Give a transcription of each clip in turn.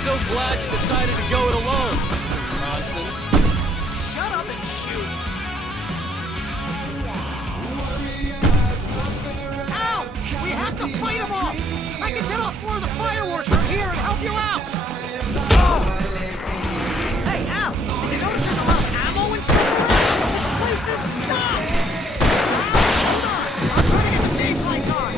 so glad you decided to go it alone, Mr. Bronson. Shut up and shoot! Ow! We have to fight them off! I can set off more of the fireworks from here and help you out! Oh. Hey, Al! Did you notice there's a lot of ammo and stuff around? This place is stopped! Hold on! I'm trying to get the stage lights on!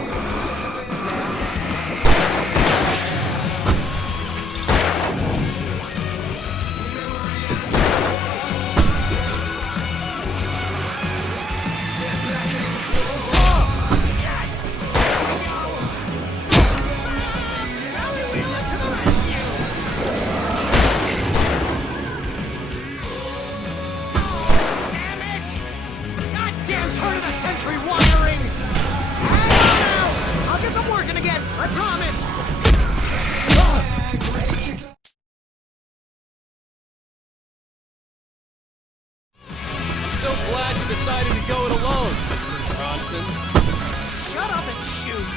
Century wiring! Hang on now! I'll get them working again, I promise! I'm so glad you decided to go it alone, Mr. Bronson. Shut up and shoot!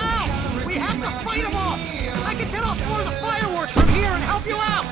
Ow! We have to fight them off! I can set off more of the fireworks from here and help you out!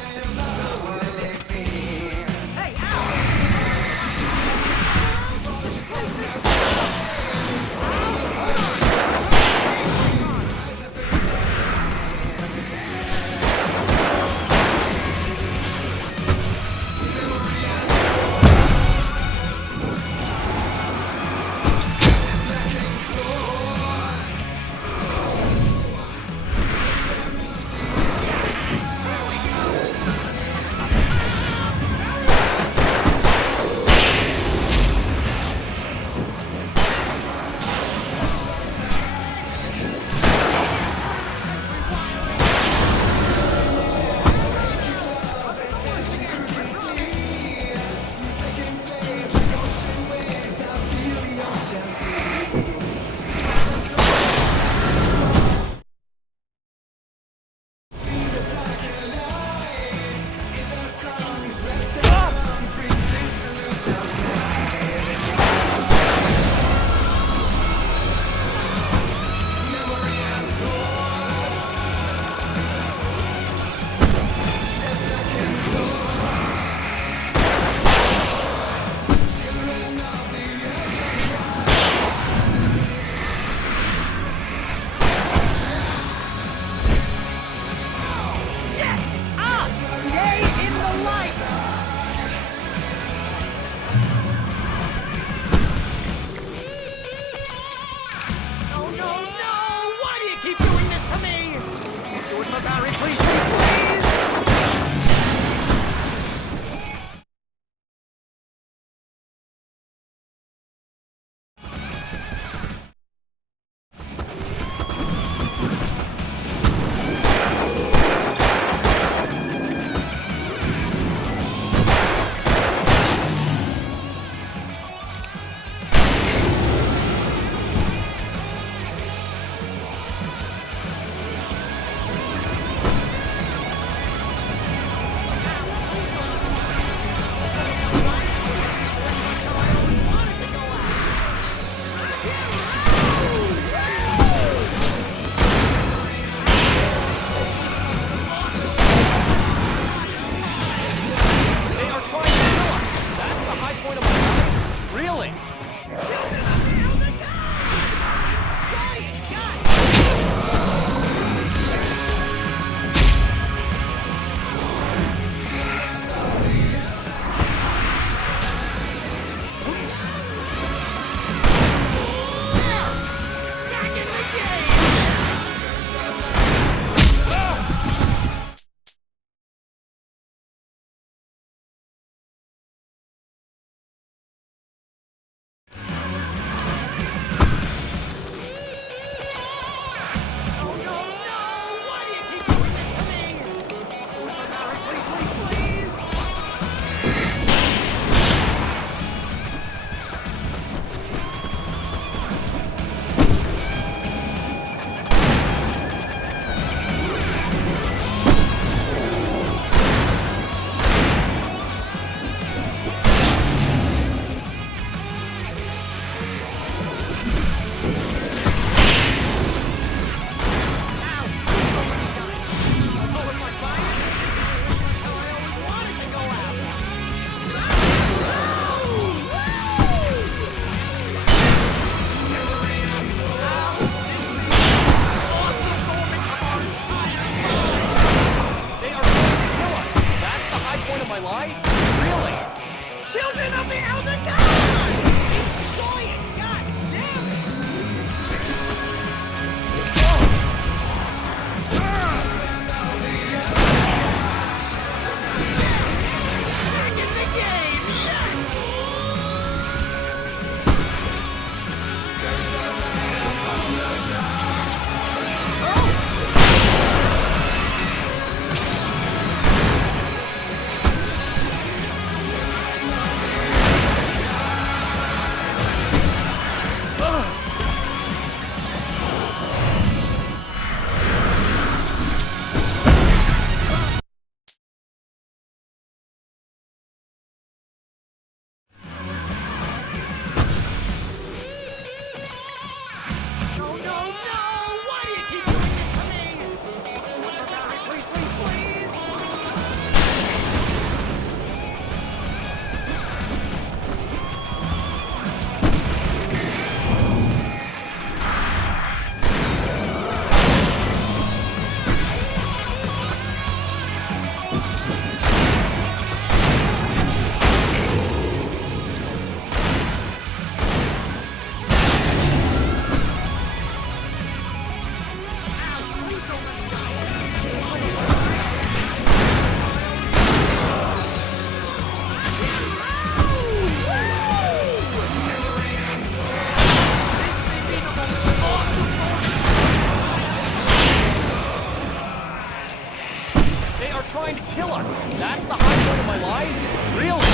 trying to kill us. That's the high point of my line? Really?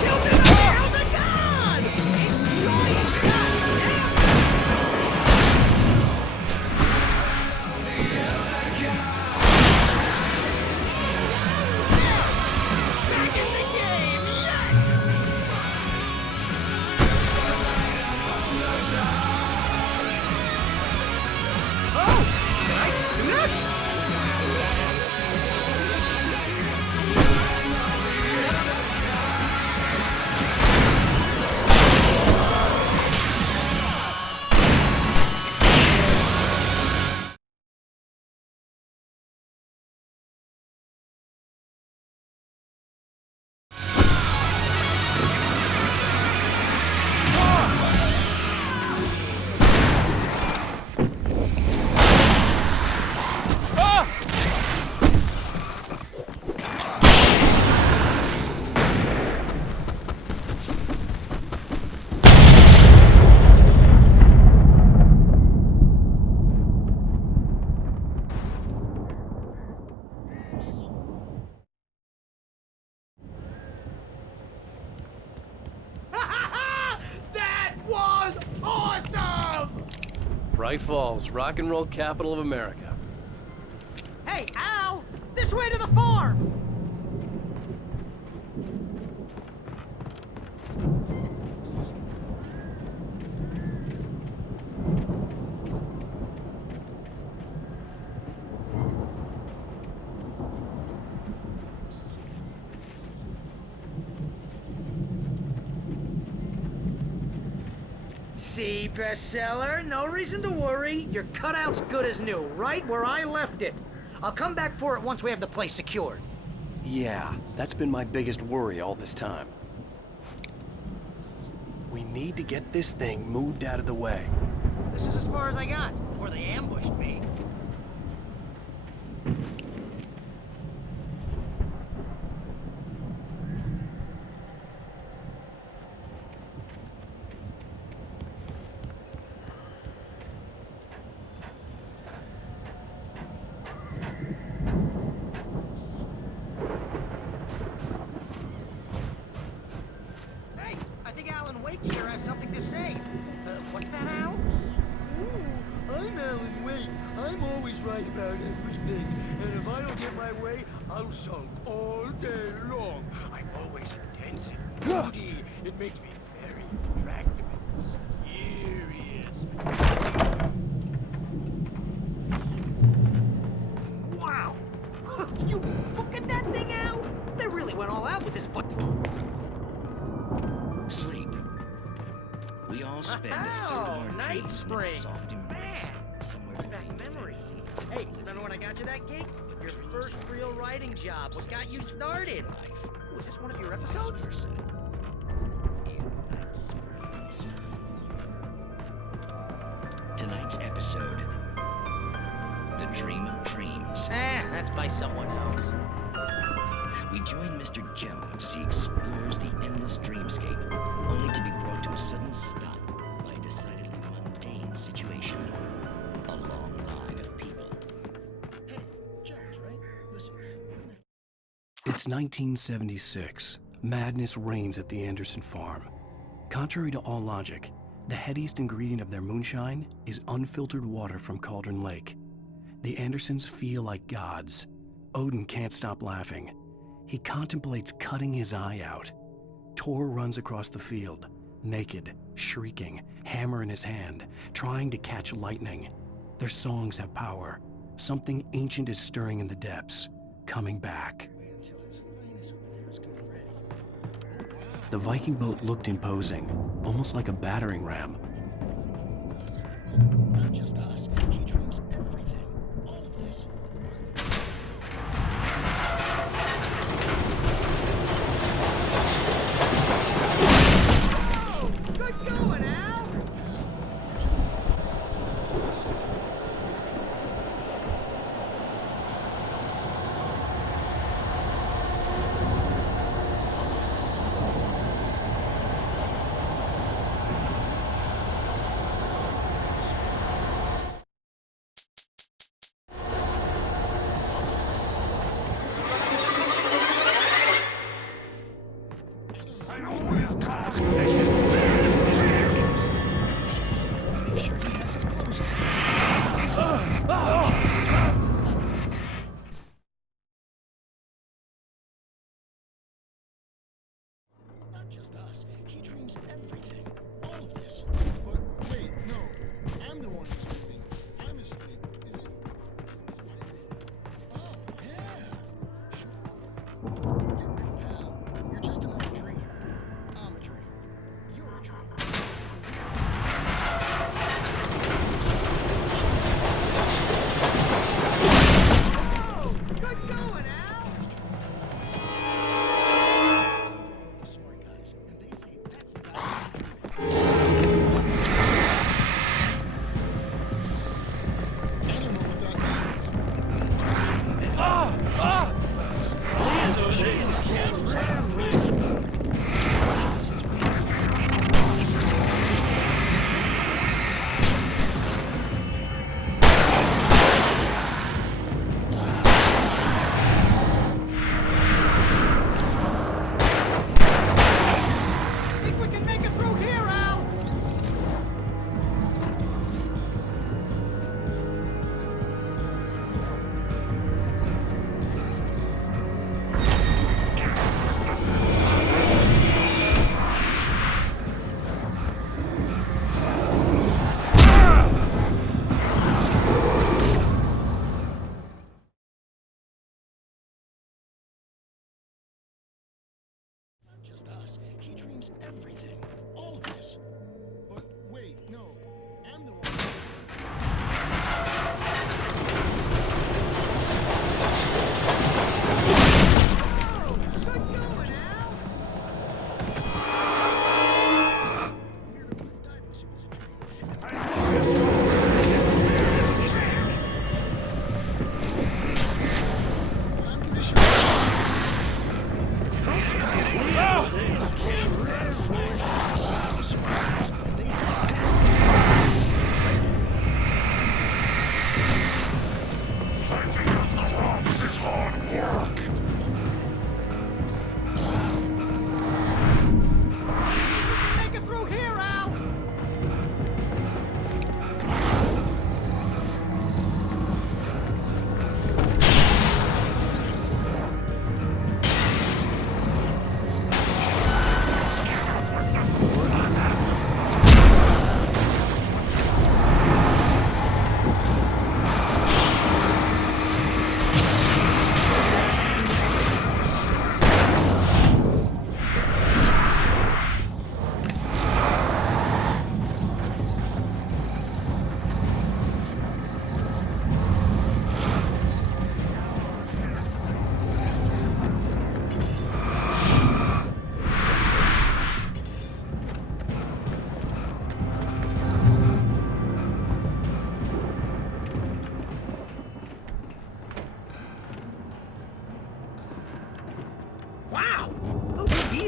Children of hell to God! Enjoy it, goddamn! Back in the game, yes! Oh! Can I do this? That was awesome! Bright Falls, rock and roll capital of America. Hey, Al! This way to the farm! See, bestseller? No reason to worry. Your cutout's good as new, right where I left it. I'll come back for it once we have the place secured. Yeah, that's been my biggest worry all this time. We need to get this thing moved out of the way. This is as far as I got before they ambushed me. Hey, I think Alan Wake here has something to say. What's that, Al? I'm Alan Wake. I'm always right about everything. And if I don't get my way, I'll sulk all day long. I'm always intense and moody. It makes me very attractive and mysterious. Wow! You look at that thing, Al! They really went all out with this foot. Sleep. We all spend a third of our Night dreams in a Springs. soft embrace. Man, Somewhere brings back between memories. fantasy Hey, remember when I got you that gig? Your first real writing job. What got you started? life. Was this one of your episodes? Versa. In Night Springs. Tonight's episode: The Dream of Dreams. That's by someone else. We join Mr. Jones as he explores the endless dreamscape, only to be brought to a sudden stop by a decidedly mundane situation. A long line of people. Hey, Jones, right? Listen. It's 1976. Madness reigns at the Anderson farm. Contrary to all logic, the headiest ingredient of their moonshine is unfiltered water from Cauldron Lake. The Andersons feel like gods. Odin can't stop laughing. He contemplates cutting his eye out. Tor runs across the field, naked, shrieking, hammer in his hand, trying to catch lightning. Their songs have power. Something ancient is stirring in the depths, coming back. The Viking boat looked imposing, almost like a battering ram. Not just us. He dreams everything. All of this. Good going, Al!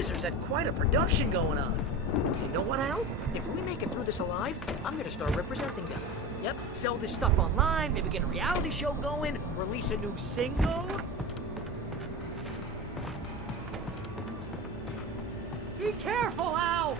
lasers had quite a production going on. You know what, Al? If we make it through this alive, I'm gonna start representing them. Yep, sell this stuff online, maybe get a reality show going, release a new single. Be careful, Al!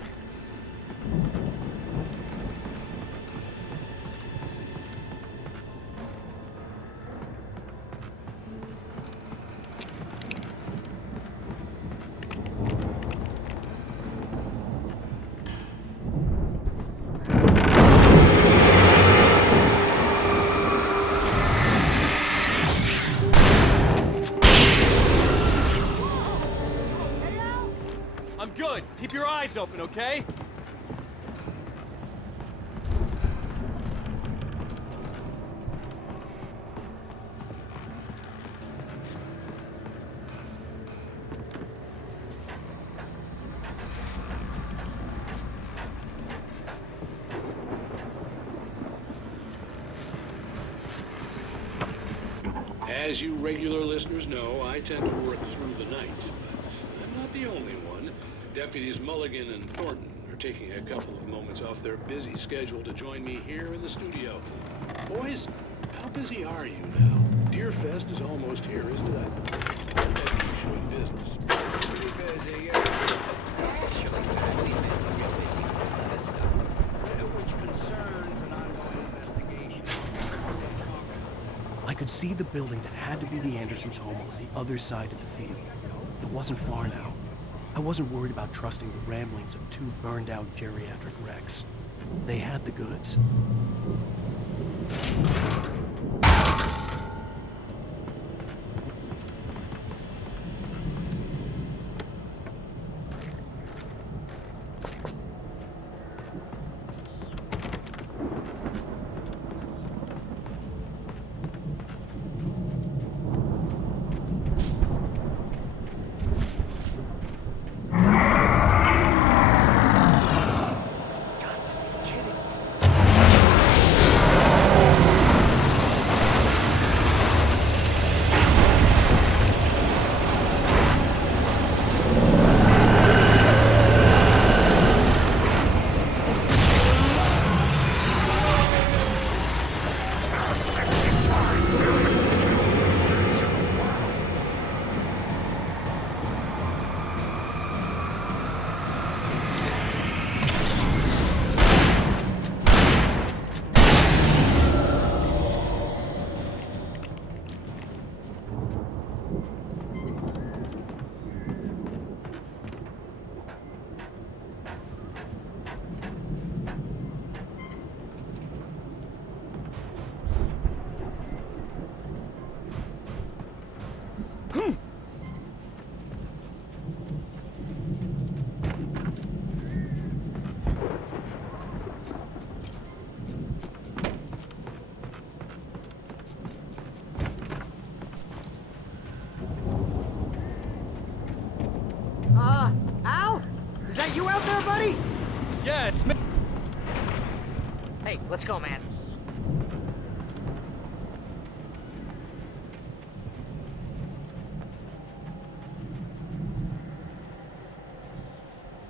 I'm good. Keep your eyes open, okay? As you regular listeners know, I tend to work through the night, but I'm not the only one. Deputies Mulligan and Thornton are taking a couple of moments off their busy schedule to join me here in the studio. Boys, how busy are you now? Deerfest is almost here, isn't it? I'm showing business. Pretty busy, actually, we've been real busy with this stuff, which concerns an ongoing investigation. I could see the building that had to be the Andersons' home on the other side of the field. It wasn't far now. I wasn't worried about trusting the ramblings of two burned-out geriatric wrecks. They had the goods. Al? Is that you out there, buddy? Yeah, it's me. Hey, let's go, man.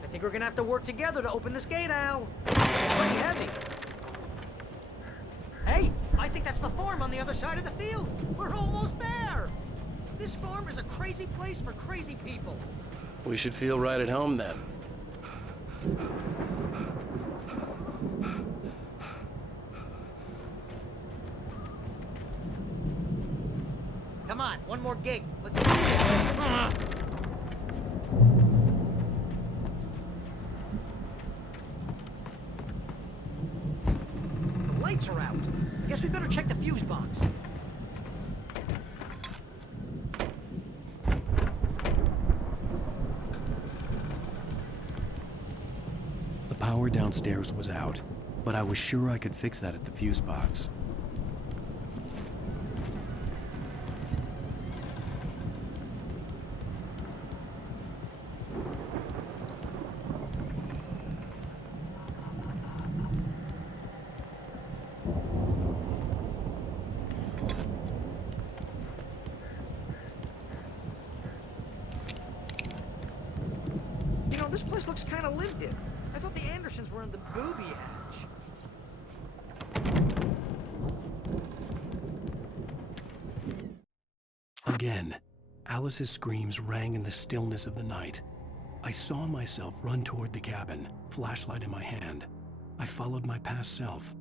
I think we're gonna have to work together to open this gate, Al. It's pretty heavy. Hey, I think that's the farm on the other side of the field. We're almost there. This farm is a crazy place for crazy people. We should feel right at home then. Come on, one more gate. Let's do this. The lights are out. Guess we better check the fuse box. The power downstairs was out, but I was sure I could fix that at the fuse box. this place looks kind of lived in. I thought the Andersons were in the booby hatch. Again, Alice's screams rang in the stillness of the night. I saw myself run toward the cabin, flashlight in my hand. I followed my past self.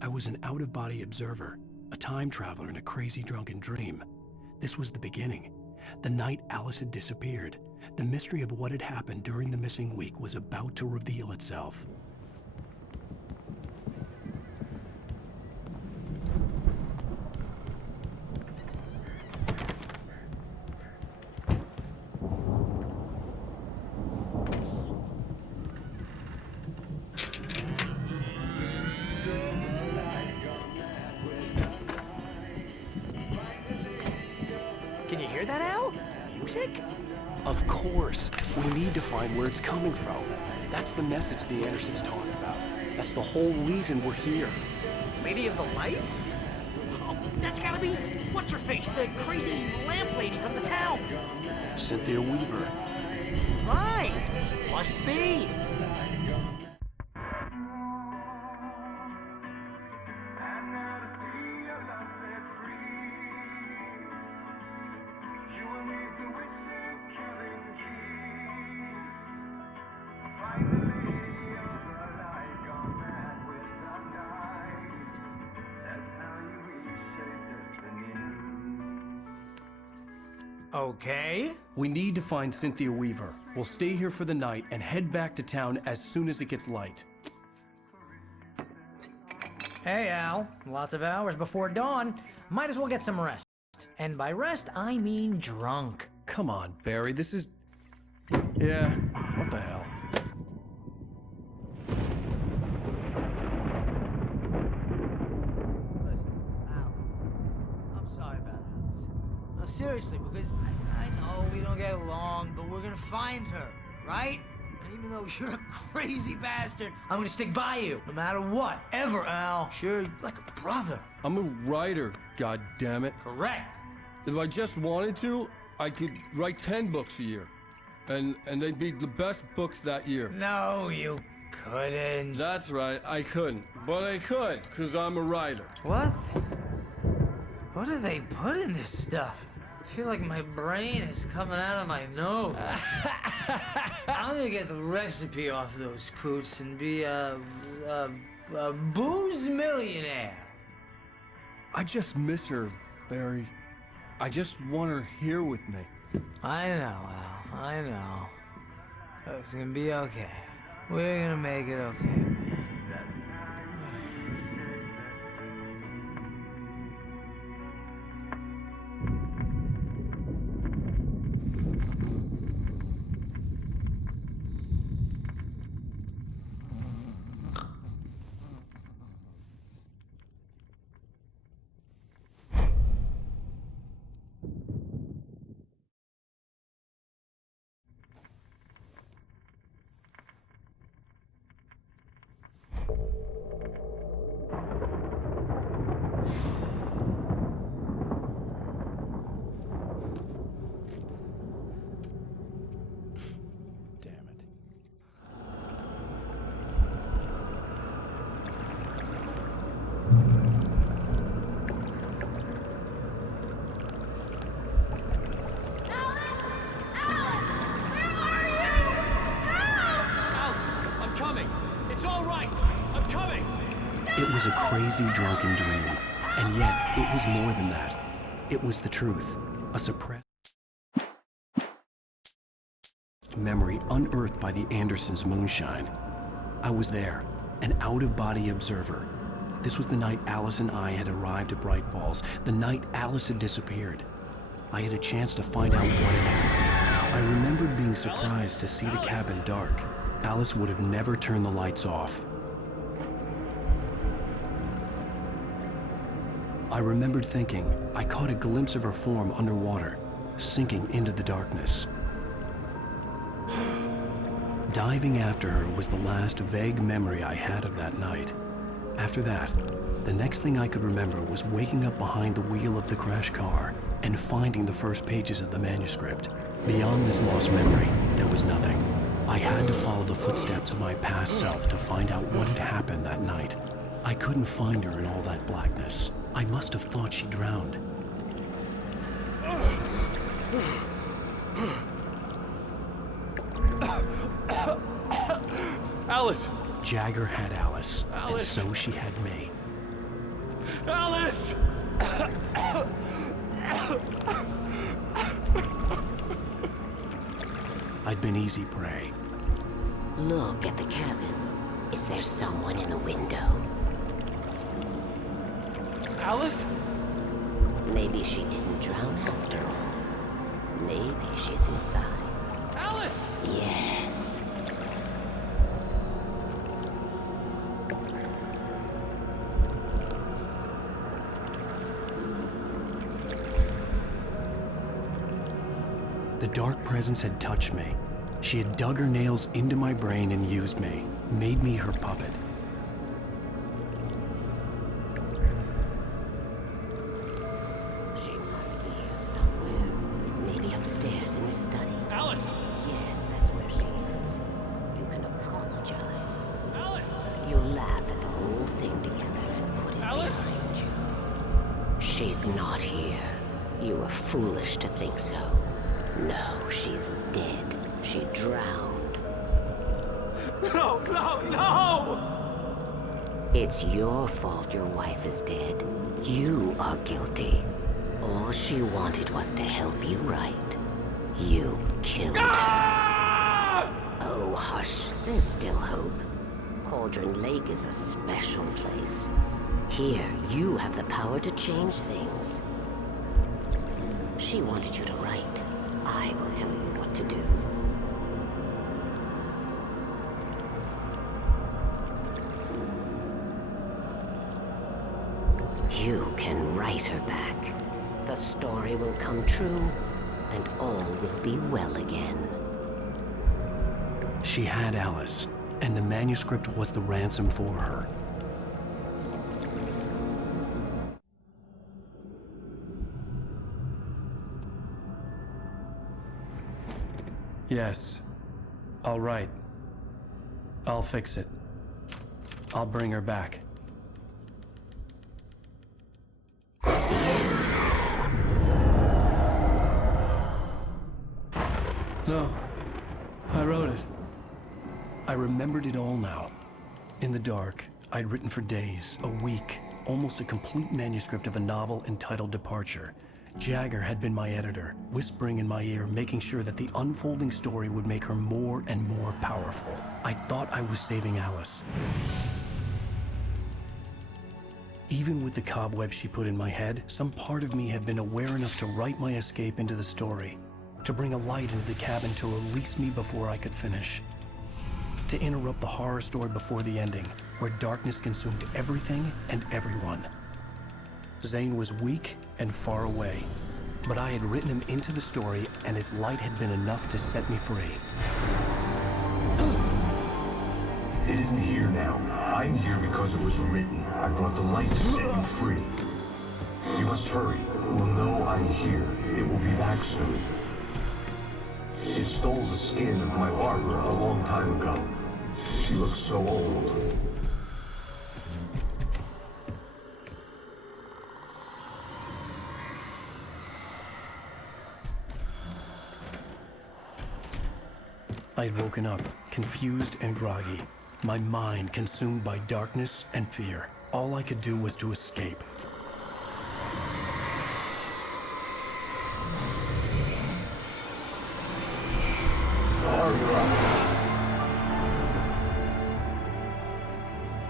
I was an out-of-body observer, a time traveler in a crazy drunken dream. This was the beginning. The night Alice had disappeared. The mystery of what had happened during the missing week was about to reveal itself. Can you hear that, Al? Music? Of course, we need to find where it's coming from. That's the message the Andersons talking about. That's the whole reason we're here. Lady of the Light? Oh, that's gotta be... What's her face? The crazy lamp lady from the town. Cynthia Weaver. Right! Must be. Okay. We need to find Cynthia Weaver. We'll stay here for the night and head back to town as soon as it gets light. Hey, Al. Lots of hours before dawn. Might as well get some rest. And by rest, I mean drunk. Come on, Barry, this is... Yeah, what the hell? I'm sorry about Alice. No, seriously, because I know we don't get along, but we're gonna find her, right? And even though you're a crazy bastard, I'm gonna stick by you, no matter what, ever, Al. Sure, like a brother. I'm a writer, goddammit. Correct. If I just wanted to, I could write 10 books a year. And they'd be the best books that year. No, you couldn't. That's right, I couldn't. But I could, because I'm a writer. What? What do they put in this stuff? I feel like my brain is coming out of my nose. I'm gonna get the recipe off those coots and be a booze millionaire. I just miss her, Barry. I just want her here with me. I know, Al. I know. It's gonna be okay. We're gonna make it okay. It was a crazy, drunken dream, and yet it was more than that. It was the truth, a suppressed memory unearthed by the Andersons' moonshine. I was there, an out-of-body observer. This was the night Alice and I had arrived at Bright Falls, the night Alice had disappeared. I had a chance to find out what had happened. I remembered being surprised to see the cabin dark. Alice would have never turned the lights off. I remembered thinking I caught a glimpse of her form underwater, sinking into the darkness. Diving after her was the last vague memory I had of that night. After that, the next thing I could remember was waking up behind the wheel of the crashed car and finding the first pages of the manuscript. Beyond this lost memory, there was nothing. I had to follow the footsteps of my past self to find out what had happened that night. I couldn't find her in all that blackness. I must have thought she drowned. Alice! Jagger had Alice, and Alice! so she had me. Alice! I'd been easy prey. Look at the cabin. Is there someone in the window? Alice? Maybe she didn't drown after all. Maybe she's inside. Alice! Yes. The dark presence had touched me. She had dug her nails into my brain and used me, made me her puppet. She must be here somewhere. Maybe upstairs in the study. Alice! Yes, that's where she is. You can apologize. Alice! You'll laugh at the whole thing together and put it Alice? behind you. She's not here. You were foolish to think so. No, she's dead. She drowned. No, no, no! It's your fault your wife is dead. You are guilty. All she wanted was to help you right. You killed her. Oh, hush. There's still hope. Cauldron Lake is a special place. Here, you have the power to change things. She wanted you to write. I will tell you what to do. You can write her back. The story will come true, and all will be well again. She had Alice, and the manuscript was the ransom for her. Yes. All right. I'll fix it. I'll bring her back. No. I wrote it. I remembered it all now. In the dark, I'd written for days, a week, almost a complete manuscript of a novel entitled Departure. Jagger had been my editor, whispering in my ear, making sure that the unfolding story would make her more and more powerful. I thought I was saving Alice. Even with the cobwebs she put in my head, some part of me had been aware enough to write my escape into the story, to bring a light into the cabin to release me before I could finish, to interrupt the horror story before the ending, where darkness consumed everything and everyone. Zane was weak and far away, but I had written him into the story, and his light had been enough to set me free. It isn't here now. I'm here because it was written. I brought the light to set you free. You must hurry. It will know I'm here. It will be back soon. It stole the skin of my Barbara a long time ago. She looks so old. I'd woken up, confused and groggy, my mind consumed by darkness and fear. All I could do was to escape.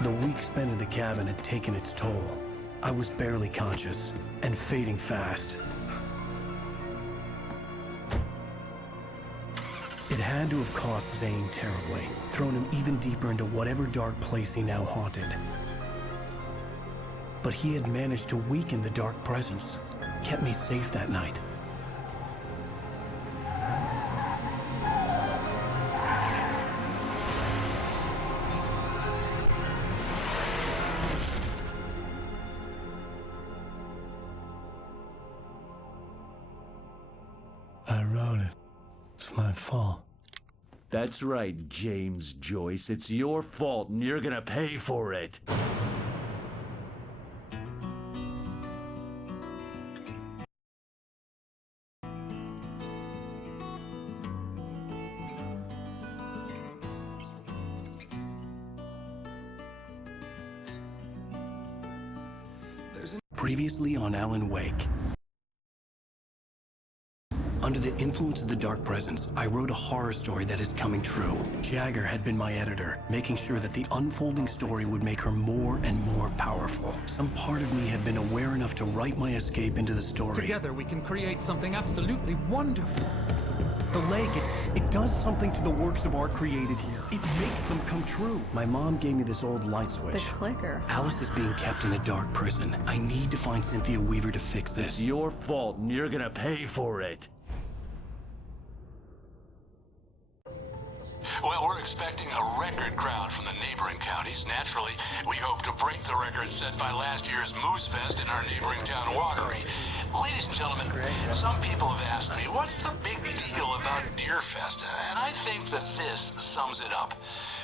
The week spent in the cabin had taken its toll. I was barely conscious, and fading fast. It had to have cost Zane terribly, thrown him even deeper into whatever dark place he now haunted. But he had managed to weaken the dark presence, kept me safe that night. I wrote it. It's my fault. That's right, James Joyce. It's your fault, and you're gonna pay for it. Previously on Alan Wake. Under the influence of the Dark Presence, I wrote a horror story that is coming true. Jagger had been my editor, making sure that the unfolding story would make her more and more powerful. Some part of me had been aware enough to write my escape into the story. Together we can create something absolutely wonderful. The lake, it does something to the works of art created here. It makes them come true. My mom gave me this old light switch. The clicker. Alice is being kept in a dark prison. I need to find Cynthia Weaver to fix this. It's your fault, and you're gonna pay for it. Well, we're expecting a record crowd from the neighboring counties. Naturally, we hope to break the record set by last year's Moose Fest in our neighboring town, Watery. Ladies and gentlemen, some people have asked me, what's the big deal about Deer Fest? And I think that this sums it up.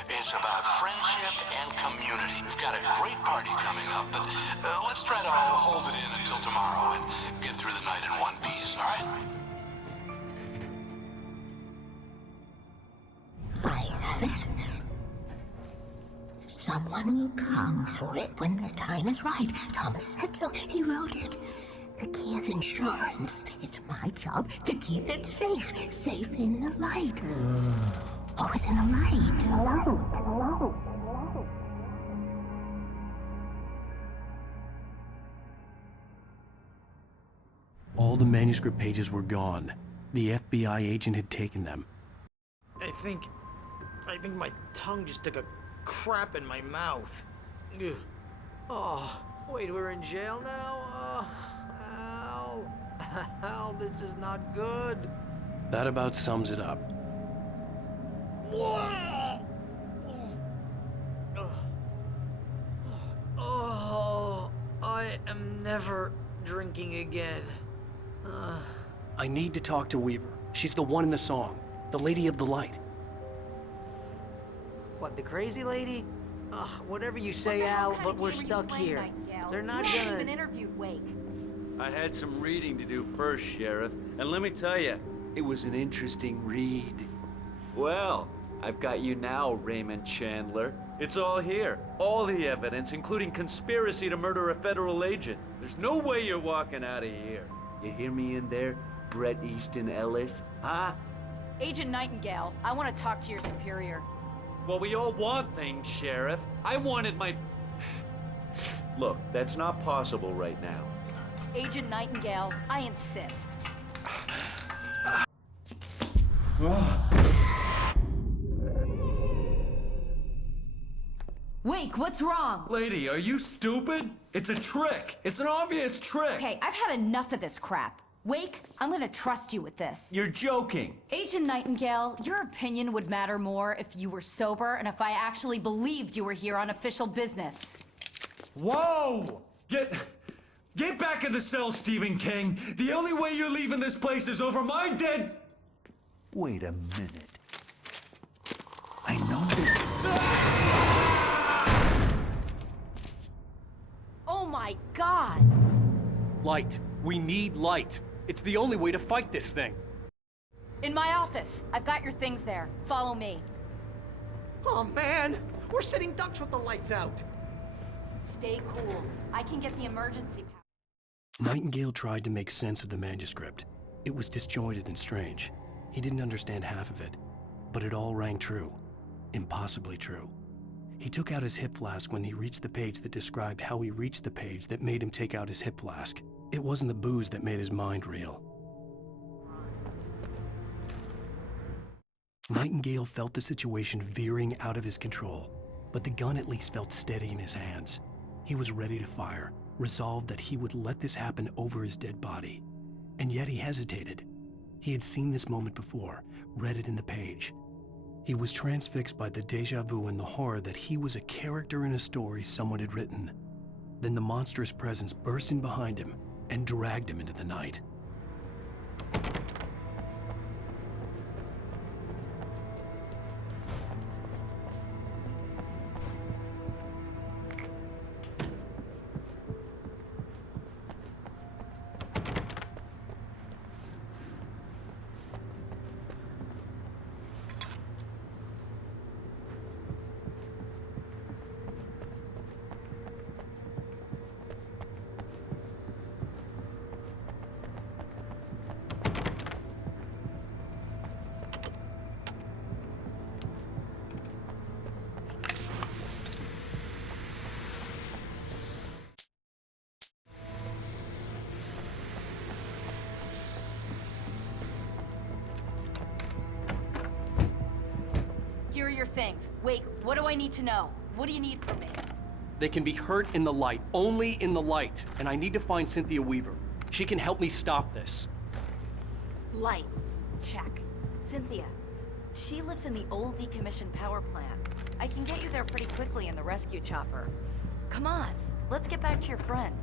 It's about friendship and community. We've got a great party coming up, but let's try to hold it in until tomorrow and get through the night in one piece, all right? I have it. Someone will come for it when the time is right. Thomas said so. He wrote it. The key is insurance. It's my job to keep it safe. Safe in the light. Always in the light. All the manuscript pages were gone. The FBI agent had taken them. I think my tongue just took a crap in my mouth. Ugh. Oh, wait, we're in jail now? Oh, Al, this is not good. That about sums it up. Oh, I am never drinking again. I need to talk to Weaver. She's the one in the song. The Lady of the Light. What, the crazy lady? Ugh, whatever you say, Al, but we're stuck here. They're not gonna... even interviewed Wake. I had some reading to do first, Sheriff, and let me tell you, it was an interesting read. Well, I've got you now, Raymond Chandler. It's all here. All the evidence, including conspiracy to murder a federal agent. There's no way you're walking out of here. You hear me in there, Bret Easton Ellis? Huh? Agent Nightingale, I want to talk to your superior. Well, we all want things, Sheriff. I wanted my... Look, that's not possible right now. Agent Nightingale, I insist. Wake, what's wrong? Lady, are you stupid? It's a trick. It's an obvious trick. Okay, I've had enough of this crap. Wake, I'm gonna trust you with this. You're joking. Agent Nightingale, your opinion would matter more if you were sober and if I actually believed you were here on official business. Whoa! Get back in the cell, Stephen King. The only way you're leaving this place is over my dead... Wait a minute. I know this... Oh my God! Light. We need light. It's the only way to fight this thing. In my office. I've got your things there. Follow me. Oh man, we're sitting ducks with the lights out. Stay cool. I can get the emergency power. Nightingale tried to make sense of the manuscript. It was disjointed and strange. He didn't understand half of it, but it all rang true. Impossibly true. He took out his hip flask when he reached the page that described how he reached the page that made him take out his hip flask. It wasn't the booze that made his mind reel. Nightingale felt the situation veering out of his control, but the gun at least felt steady in his hands. He was ready to fire, resolved that he would let this happen over his dead body. And yet he hesitated. He had seen this moment before, read it in the page. He was transfixed by the déjà vu and the horror that he was a character in a story someone had written. Then the monstrous presence burst in behind him and dragged him into the night. things. Wake, what do I need to know? What do you need from me? They can be hurt in the light, only in the light. And I need to find Cynthia Weaver. She can help me stop this. Light. Check. Cynthia. She lives in the old decommissioned power plant. I can get you there pretty quickly in the rescue chopper. Come on, let's get back to your friend.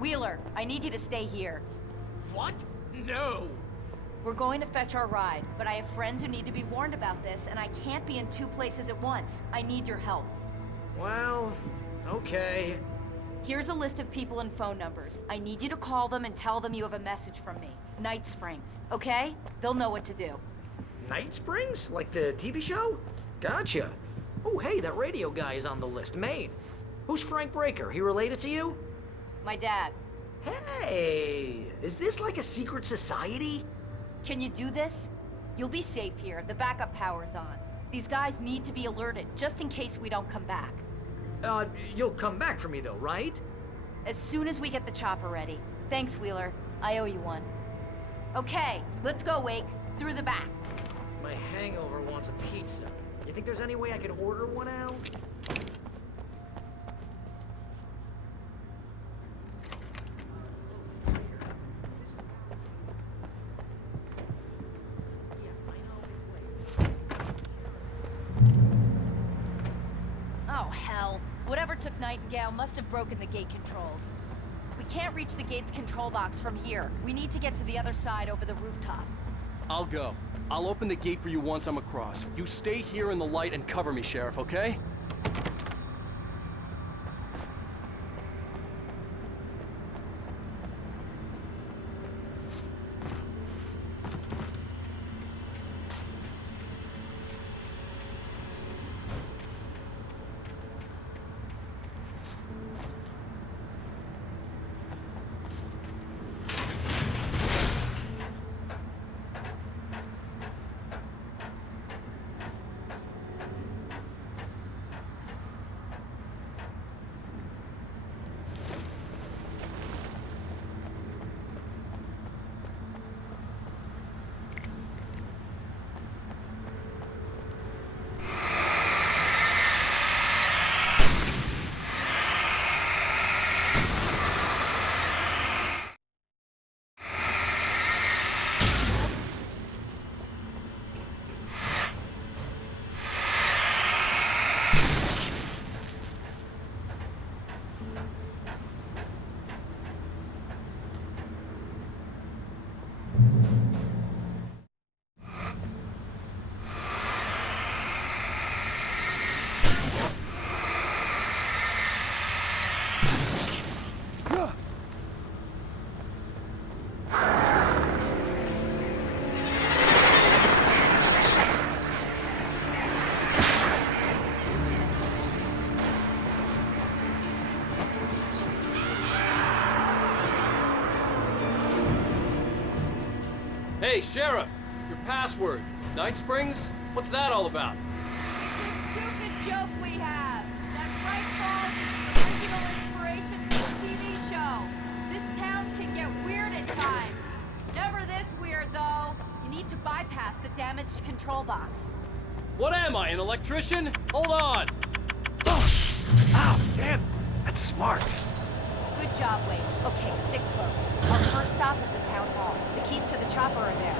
Wheeler, I need you to stay here. What? No! We're going to fetch our ride, but I have friends who need to be warned about this, and I can't be in 2 places at once. I need your help. Well, okay. Here's a list of people and phone numbers. I need you to call them and tell them you have a message from me. Night Springs, okay? They'll know what to do. Night Springs? Like the TV show? Gotcha. Oh, hey, that radio guy is on the list. Maine. Who's Frank Breaker? He related to you? My dad. Hey, is this like a secret society? Can you do this? You'll be safe here. The backup power's on. These guys need to be alerted, just in case we don't come back. You'll come back for me though, right? As soon as we get the chopper ready. Thanks, Wheeler. I owe you one. Okay, let's go, Wake. Through the back. My hangover wants a pizza. You think there's any way I could order one out? Oh, hell. Whatever took Nightingale must have broken the gate controls. We can't reach the gate's control box from here. We need to get to the other side over the rooftop. I'll go. I'll open the gate for you once I'm across. You stay here in the light and cover me, Sheriff, okay? Hey, Sheriff! Your password. Night Springs? What's that all about? It's a stupid joke we have. That Bright Falls is the original inspiration for the TV show. This town can get weird at times. Never this weird, though. You need to bypass the damaged control box. What am I, an electrician? Hold on! Ow, damn! That's smart. Good job, Wade. Okay, stick close. Our first stop is the town hall. The keys to the chopper are there.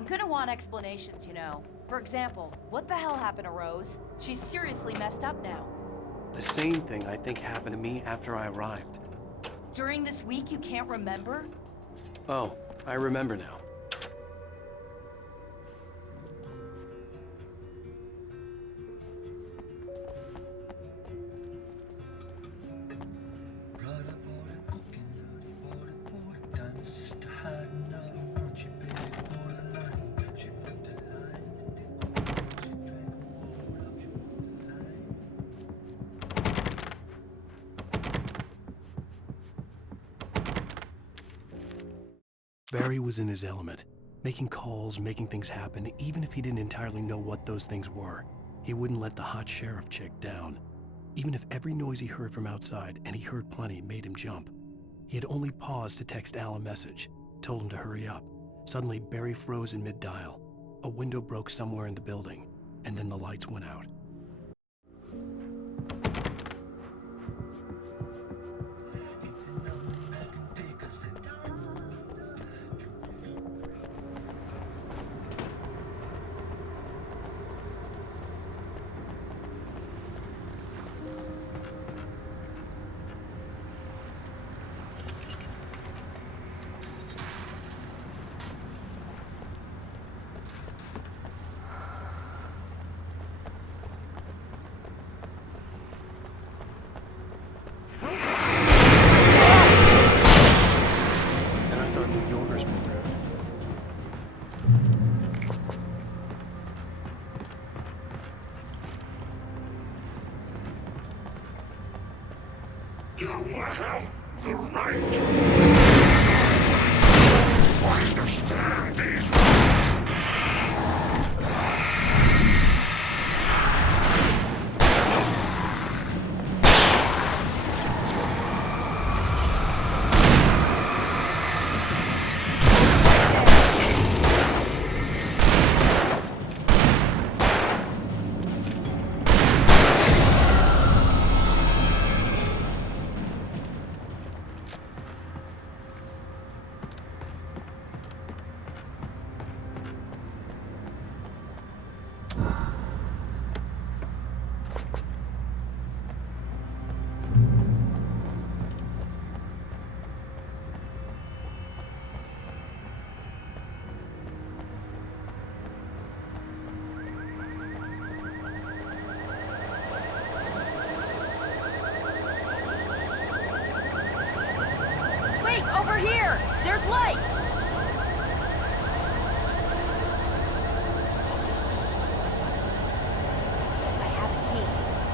I'm gonna want explanations, you know. For example, what the hell happened to Rose? She's seriously messed up now. The same thing I think happened to me after I arrived. During this week, you can't remember? Oh, I remember now. Barry was in his element, making calls, making things happen, even if he didn't entirely know what those things were. He wouldn't let the hot sheriff chick down. Even if every noise he heard from outside, and he heard plenty, made him jump. He had only paused to text Al a message, told him to hurry up. Suddenly, Barry froze in mid-dial. A window broke somewhere in the building, and then the lights went out. You have the right to. I understand these rights. Over here! There's light! I have a key.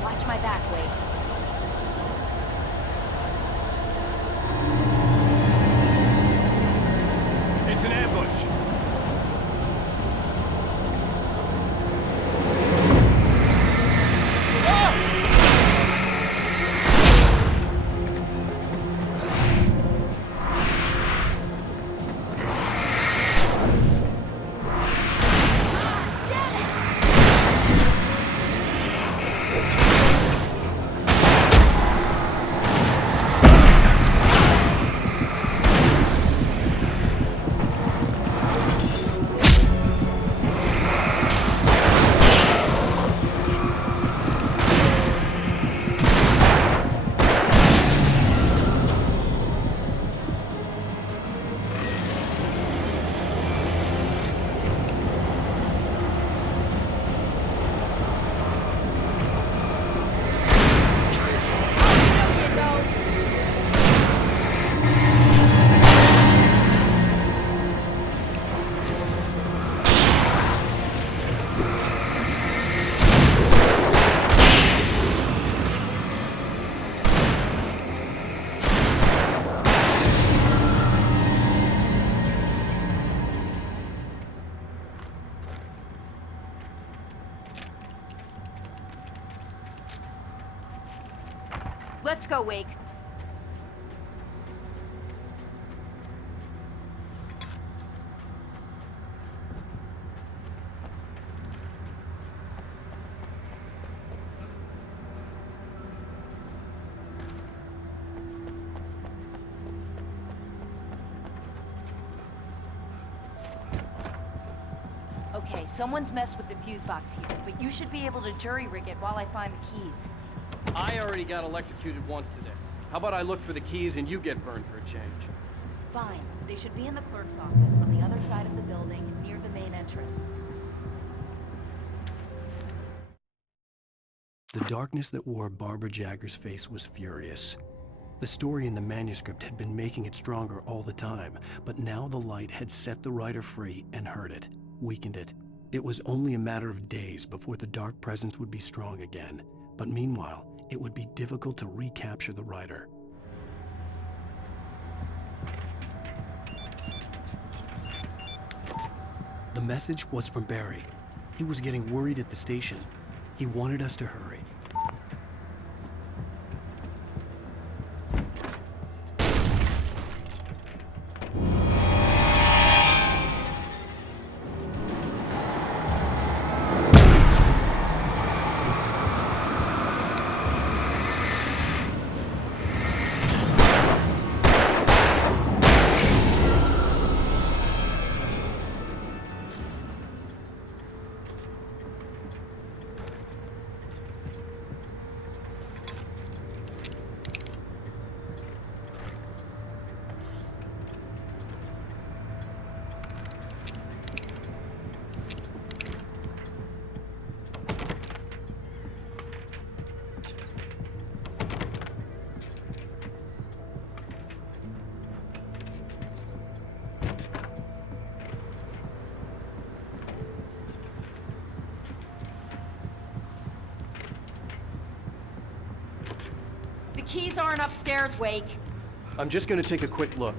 Watch my back, Wade. It's an ambush! Let's go, Wake. Okay, someone's messed with the fuse box here, but you should be able to jury-rig it while I find the keys. I already got electrocuted once today. How about I look for the keys and you get burned for a change? Fine. They should be in the clerk's office on the other side of the building, near the main entrance. The darkness that wore Barbara Jagger's face was furious. The story in the manuscript had been making it stronger all the time, but now the light had set the writer free and hurt it, weakened it. It was only a matter of days before the dark presence would be strong again, but meanwhile, it would be difficult to recapture the writer. The message was from Barry. He was getting worried at the station. He wanted us to hurry. The keys aren't upstairs, Wake. I'm just gonna take a quick look.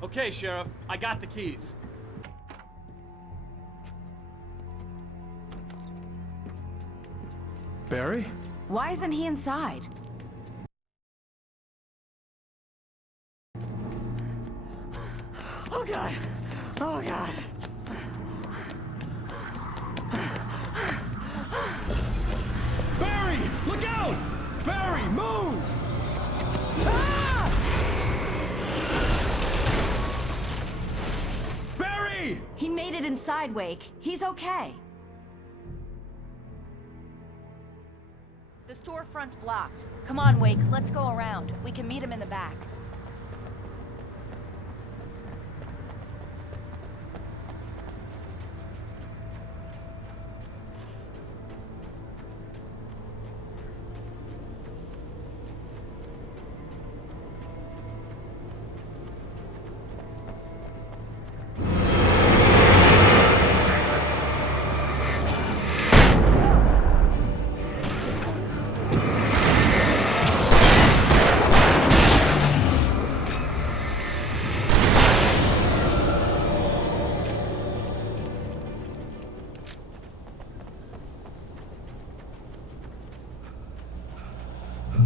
Okay, Sheriff, I got the keys. Barry? Why isn't he inside? Oh, God. Oh, God. Barry! Look out! Barry, move! Barry! He made it inside, Wake. He's okay. The storefront's blocked. Come on, Wake. Let's go around. We can meet him in the back.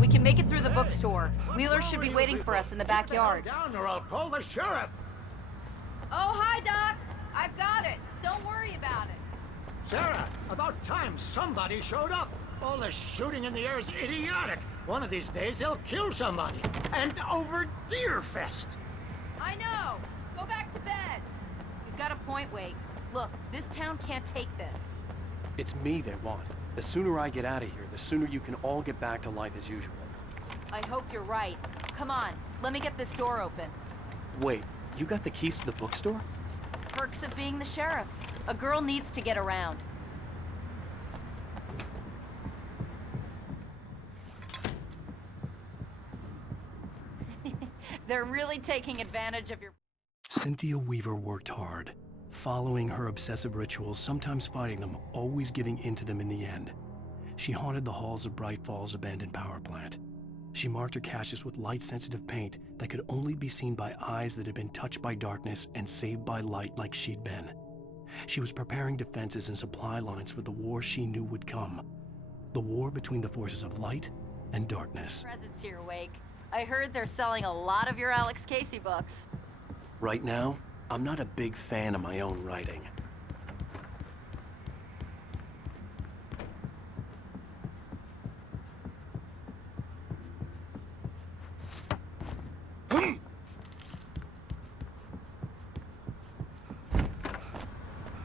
We can make it through the bookstore. Wheeler should be waiting for us in the backyard. Down or I'll call the sheriff. Oh, hi, Doc. I've got it. Don't worry about it. Sarah, about time somebody showed up. All this shooting in the air is idiotic. One of these days they'll kill somebody. And over Deerfest. I know. Go back to bed. He's got a point, Wake. Look, this town can't take this. It's me they want. The sooner I get out of here, the sooner you can all get back to life as usual. I hope you're right. Come on, let me get this door open. Wait, you got the keys to the bookstore? Perks of being the sheriff. A girl needs to get around. They're really taking advantage of your... Cynthia Weaver worked hard, following her obsessive rituals, sometimes fighting them, always giving in to them in the end. She haunted the halls of Bright Falls abandoned power plant. She marked her caches with light-sensitive paint that could only be seen by eyes that had been touched by darkness and saved by light like she'd been. She was preparing defenses and supply lines for the war she knew would come. The war between the forces of light and darkness. Presents here, Wake. I heard they're selling a lot of your Alex Casey books. Right now, I'm not a big fan of my own writing.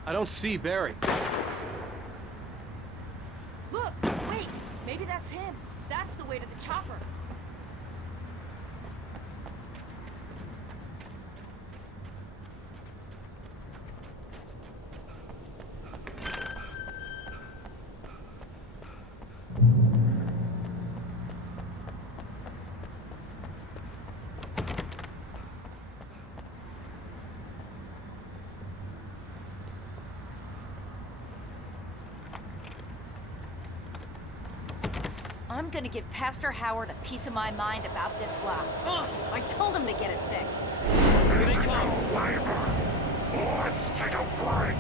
I don't see Barry. Look, wait, maybe that's him. That's the way to the chopper. I'm gonna give Pastor Howard a piece of my mind about this lock. Ugh, I told him to get it fixed. Let's go, Weaver. Let's take a break.